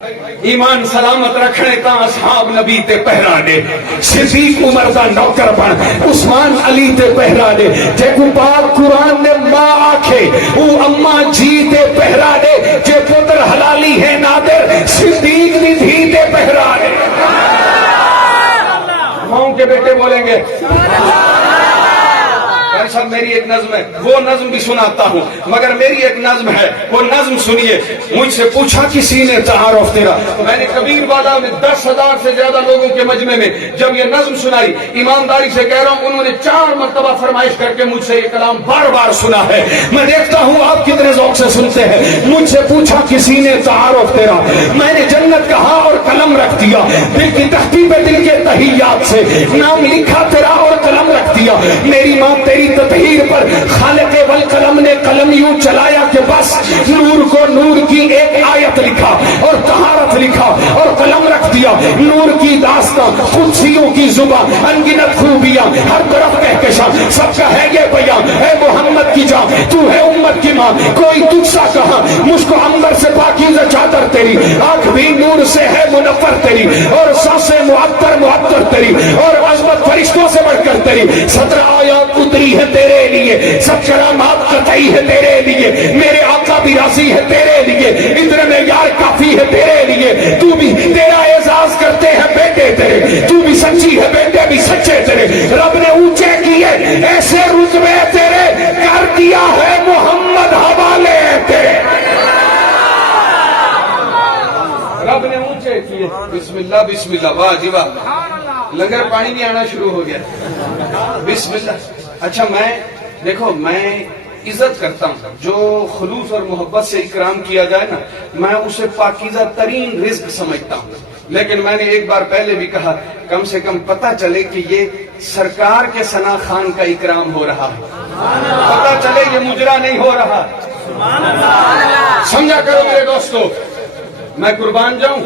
ایمان سلامت رکھنے کا اصحاب نبی تے پہرا دے، صدیق عمر دا نوکر بن، عثمان علی تے پہرا دے، جے کو پاک قرآن نے ماں آکھے او اماں جی تے پہرا دے، جے پتر حلالی ہے نادر صدیق دی دھی تے پہرا دے۔ ماؤں کے بیٹے بولیں گے صاحب میری ایک نظم ہے، وہ نظم بھی سناتا ہوں، مگر میری ایک نظم ہے وہ نظم سنیے۔ مجھ سے پوچھا کسی نے تعارف تیرا، میں نے کبیر والا میں 10,000 سے زیادہ لوگوں کے مجمع میں جب یہ نظم سنائی، ایمانداری سے کہہ رہا ہوں انہوں نے 4 مرتبہ فرمائش کر کے مجھ سے یہ کلام بار بار سنا ہے۔ میں دیکھتا ہوں آپ کتنے ذوق سے سنتے ہیں۔ مجھ سے پوچھا کسی نے تعارف تیرا، میں نے جنت کہا اور قلم رکھ دیا، دل کی تختی پہ دل کے تحیات سے نام لکھا تیرا اور قلم رکھ دیا۔ میری ماں تیری تطہیر پر خالق والقلم نے قلم یوں چلایا کہ بس نور کو نور کی ایک آیت لکھا اور طہارت لکھا اور قلم رکھ دیا۔ نور کی داستان، قدسیوں کی زبان، انگنت خوبیاں، ہر طرف کہکشاں، سب کا ہے یہ بیان، اے محمد کی جان تو ہے امت کی ماں، کوئی تجھ سا کہاں، مجھ کو عنبر سے پاکیزہ چادر تیری، آنکھ بھی نور سے ہے منور تیری، اور سانسیں معطر تیری، اور عظمت فرشتوں سے بڑھ کر تیری۔ 17 آیات اتری ہے تیرے لیے، سب کرامات قطعی ہے تیرے لیے، میرے آقا بھی راضی ہے تیرے لیے، ادھر میں یار کافی ہے تیرے لیے، تو بھی تیرا اعزاز کرتے ہیں بیٹے تیرے، تو بھی سچی ہے بیٹے بھی سچے تیرے، رب نے اونچے کیے ایسے رتبے تیرے، کر دیا ہے محمد حوالے تیرے۔ رب نے اونچے کیے، بسم اللہ بسم اللہ، واہ جی واہ، لنگر پانی بھی آنا شروع ہو گیا، بسم اللہ۔ اچھا دیکھو میں عزت کرتا ہوں، جو خلوص اور محبت سے اکرام کیا جائے نا، میں اسے پاکیزہ ترین رزق سمجھتا ہوں، لیکن میں نے ایک بار پہلے بھی کہا کم سے کم پتہ چلے کہ یہ سرکار کے ثنا خان کا اکرام ہو رہا ہے، پتہ چلے یہ مجرا نہیں ہو رہا۔ سمجھا کرو میرے دوستو، میں قربان جاؤں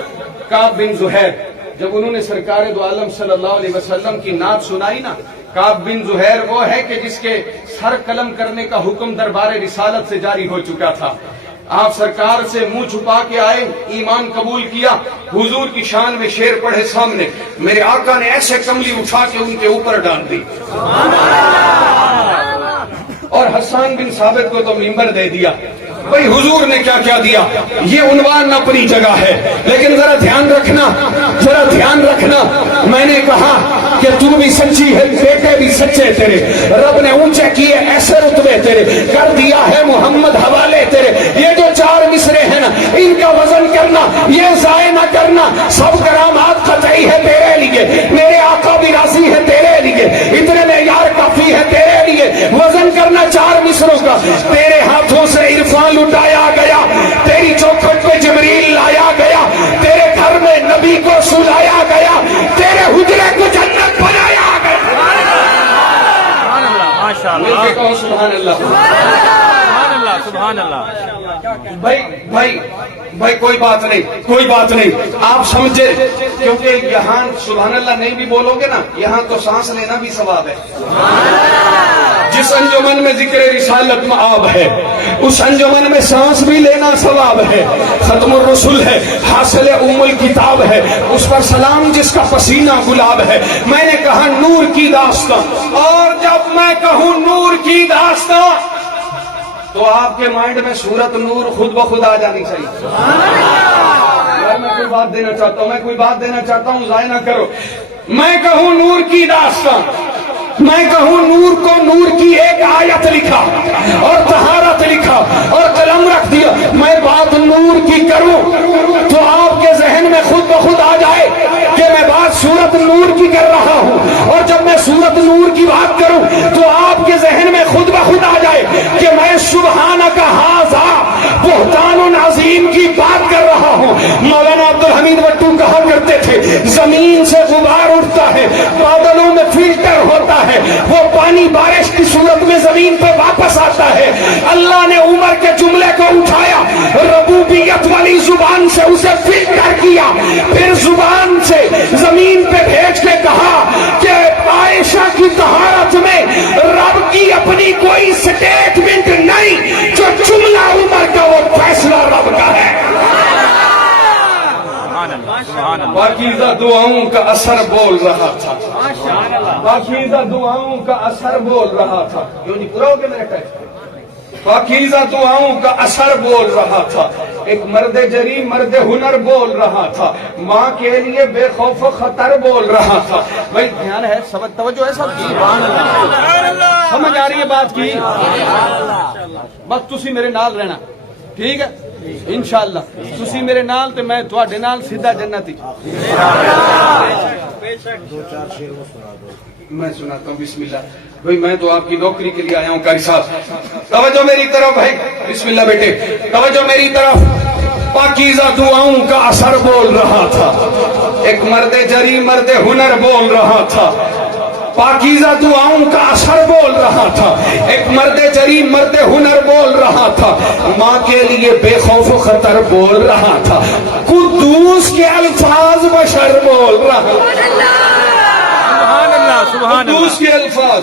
کعب بن زہیر، جب انہوں نے سرکار دو عالم صلی اللہ علیہ وسلم کی نعت سنائی نا، کعب بن زہیر وہ ہے کہ جس کے سر قلم کرنے کا حکم دربار رسالت سے جاری ہو چکا تھا، آپ سرکار سے منہ چھپا کے آئے، ایمان قبول کیا، حضور کی شان میں شعر پڑھے سامنے، میرے آقا نے ایسے کملی اٹھا کے ان کے اوپر ڈال دی، اور حسان بن ثابت کو تو منبر دے دیا۔ بھئی حضور نے کیا کیا دیا، یہ عنوان اپنی جگہ ہے، لیکن ذرا دھیان رکھنا، میں نے کہا کہ تو بھی سچی ہے بیٹے بھی سچے تیرے، رب نے اونچے کیے ایسے رتبے تیرے، کر دیا ہے محمد حوالے تیرے۔ یہ جو 4 مصرے ہیں نا، ان کا وزن کرنا، یہ ضائع نہ کرنا، سب کرامات قطعی ہے تیرے لیے، میرے آقا بھی راضی ہے تیرے لیے، اتنے میں یار کافی ہے تیرے لیے، وزن کرنا 4 مصروں کا۔ تیرے ہاتھوں سے عرفان لٹایا گیا، تیری چوکھٹ پہ جبریل لایا گیا، تیرے گھر میں نبی کو سلایا گیا، تیرے حجرے کو جنت بنایا گیا۔ مل کے کہو سبحان اللہ، سبحان اللہ۔ بھائی کوئی بات نہیں، آپ سمجھے، کیونکہ یہاں سبحان اللہ نہیں بھی بولو گے نا، یہاں تو سانس لینا بھی ثواب ہے۔ جس انجمن میں ذکر رسالت مآب ہے، اس انجمن میں سانس بھی لینا ثواب ہے، ختم الرسل ہے، حاصل ام الکتاب ہے، اس پر سلام جس کا پسینہ گلاب ہے۔ میں نے کہا نور کی داستان، اور جب میں کہوں نور کی داستان تو آپ کے مائنڈ میں سورت نور خود بخود آ جانی چاہیے۔ میں کوئی بات دینا چاہتا ہوں، ضائع نہ کرو۔ میں کہوں نور کی داستان، میں کہوں نور کو نور کی ایک آیت لکھا اور طہارت لکھا اور قلم رکھ دیا، میں بات نور کی کروں تو آپ کے ذہن میں خود بخود آ جائے کہ میں بات سورت نور کی کر رہا ہوں، اور جب میں سورت نور کی بات کروں تو آپ کے ذہن میں خود بخود آ جائے کہ میں سبحانک ھذا بہتان عظیم کی بات کر رہا ہوں۔ مولانا عبدالحمید وٹو کہا کرتے تھے، زمین سے غبار اٹھتا ہے، بادلوں میں فلٹر ہوتا ہے، وہ پانی بارش کی صورت میں زمین پہ واپس آتا ہے۔ اللہ نے عمر کے جملے کو اٹھایا، ربوبیت والی زبان سے اسے فلٹر کیا، پھر زبان سے زمین پہ بھیج کے کہا کہ عائشہ کی طہارت میں رب کی اپنی کوئی سٹیٹمنٹ نہیں، جو جملہ عمر کا وہ فیصلہ رب کا ہے۔ پاکیزہ دعاؤں کا اثر بول رہا تھا، پاکیزہ دعاؤں کا اثر بول رہا تھا، کیوں نہیں پورا ہو گیا میرا ٹائم؟ پاکیزہ دعاؤں کا اثر بول رہا تھا، ایک مرد جری مرد ہنر بول رہا تھا، ماں کے لیے بے خوف و خطر بول رہا تھا۔ بھائی دھیان ہے، سبق توجہ ہے سب کی، سمجھ آ رہی ہے بات کی؟ بس تسی میرے نال رہنا، ٹھیک ہے انشاءاللہ، تسی میرے نال تے میں تواڈے نال سیدھا جنت ہی۔ میں سناتا ہوں، بسم اللہ۔ بھائی میں تو آپ کی نوکری کے لیے آیا ہوں قاری صاحب، توجہ میری طرف ہے، بسم اللہ بیٹے توجہ میری طرف۔ پاکیزہ دعاؤں کا اثر بول رہا تھا، ایک مرد جری مرد ہنر بول رہا تھا، پاکیزہ دعاؤں کا اثر بول رہا تھا، ایک مرد جری مرد ہنر بول رہا تھا، ماں کے لیے بے خوف و خطر بول رہا تھا، قدوس کے الفاظ بشر بول رہا تھا، قدوس کے الفاظ،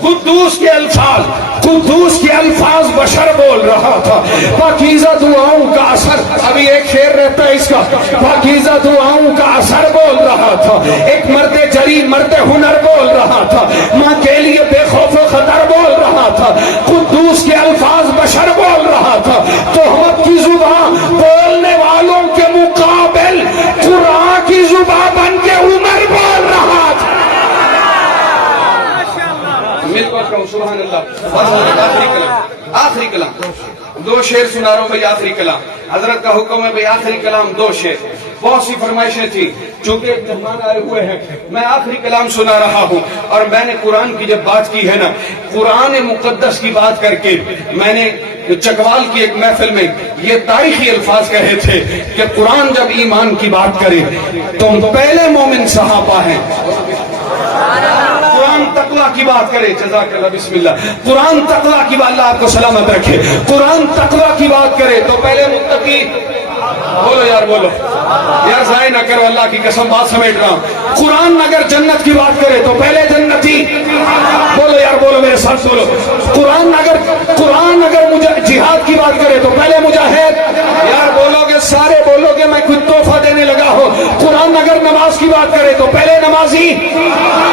قدوس کے الفاظ، قدوس کے الفاظ بشر بول رہا تھا۔ پاکیزہ دعاؤں کا اثر، ابھی ایک شعر رہتا ہے اس کا، پاکیزہ دعاؤں کا اثر بول رہا تھا، ایک مرد جری مرد ہنر بول رہا تھا، ماں کے لیے بے خوف و خطر بول رہا تھا، قدوس کے الفاظ بشر بول رہا تھا، تہمت کی زبان بولنے والوں کے مقابل قرآن کی زبان بن کے عمر بول رہا تھا۔ مل کر کہوں سبحان اللہ۔ آخری کلام، آخری کلام، دو شعر سنا رہا ہوں بھائی، آخری کلام، حضرت کا حکم ہے بھائی آخری کلام دو شعر، بہت سی فرمائشیں تھی، چونکہ مہمان آئے ہوئے ہیں، میں آخری کلام سنا رہا ہوں۔ اور میں نے قرآن کی جب بات کی ہے نا، قرآن مقدس کی بات کر کے میں نے چکوال کی ایک محفل میں یہ تاریخی الفاظ کہے تھے کہ قرآن جب ایمان کی بات کرے تم پہلے مومن صحابہ ہیں، قرآن تقویٰ کی بات کرے، جزاک اللہ، بسم اللہ، قرآن تقویٰ کی بات، اللہ آپ کو سلامت رکھے، قرآن تقویٰ کی بات کرے تو پہلے متقی، بولو یار بولو یار، ضائع نہ کرو، اللہ کی قسم بات سمیٹ رہا ہوں، قرآن اگر جنت کی بات کرے تو پہلے جنتی، بولو یار بولو میرے ساتھ بولو، قرآن اگر جہاد کی بات کرے تو پہلے مجاہد، یار بولو گے سارے بولو گے، میں کچھ تحفہ دینے لگا ہو، قرآن اگر نماز کی بات کرے تو پہلے نمازی،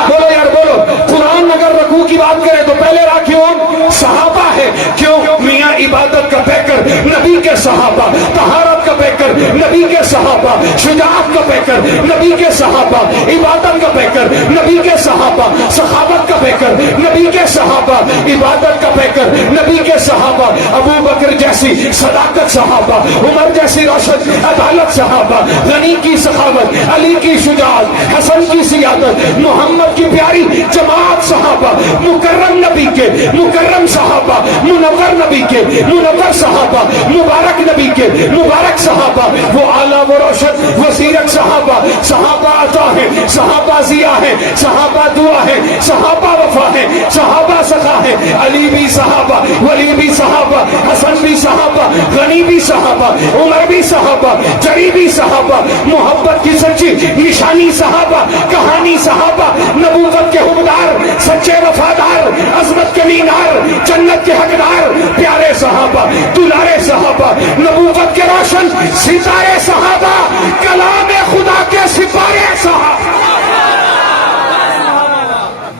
بولو یار بولو، قرآن اگر رکوع کی بات کرے تو پہلے راکعون، صحابہ ہے، کیوں میاں عبادت کا پیکر نبی کے صحابہ، طہارت کا پیکر نبی کے صحابہ، شجاعت کا پیکر نبی کے صحابہ، عبادت کا پیکر نبی کے صحابہ، سخاوت کا پیکر نبی کے صحابہ، عبادت کا پیکر نبی کے صحابہ، ابو بکر جیسی صداقت صحابہ، عمر جیسی روشن عدالت صحابہ، غنی کی سخاوت، علی کی شجاعت، حسن کی سیادت، محمد کی پیاری جماعت صحابہ، مکرم نبی کے مکرم صحابہ، منور نبی کے منور صحابہ، مبارک نبی کے مبارک صحابہ، وہ اعلیٰ وہ روشن وہ سیرت صحابہ، صحابہ عطا ہے، صحابہ ضیاء ہے، صحابہ دعا ہے، صحابہ وفا ہے، صحابہ سخا ہے، علی بھی صحابہ، ولی بھی صحابہ، حسن بھی صحابہ، غنی بھی صحابہ، عمر بھی صحابہ، جری بھی صحابہ، محبت کی سچی نشانی صحابہ، کہانی صحابہ، نبوت کے حقدار، سچے وفادار، عظمت کے مینار، جنت کے حقدار، پیارے صحابہ، دلارے صحابہ، نبوت کے روشن ستارے صحابہ، کلام خدا کے سپارے صحابہ۔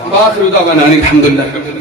باخر دعوانا الحمدللہ۔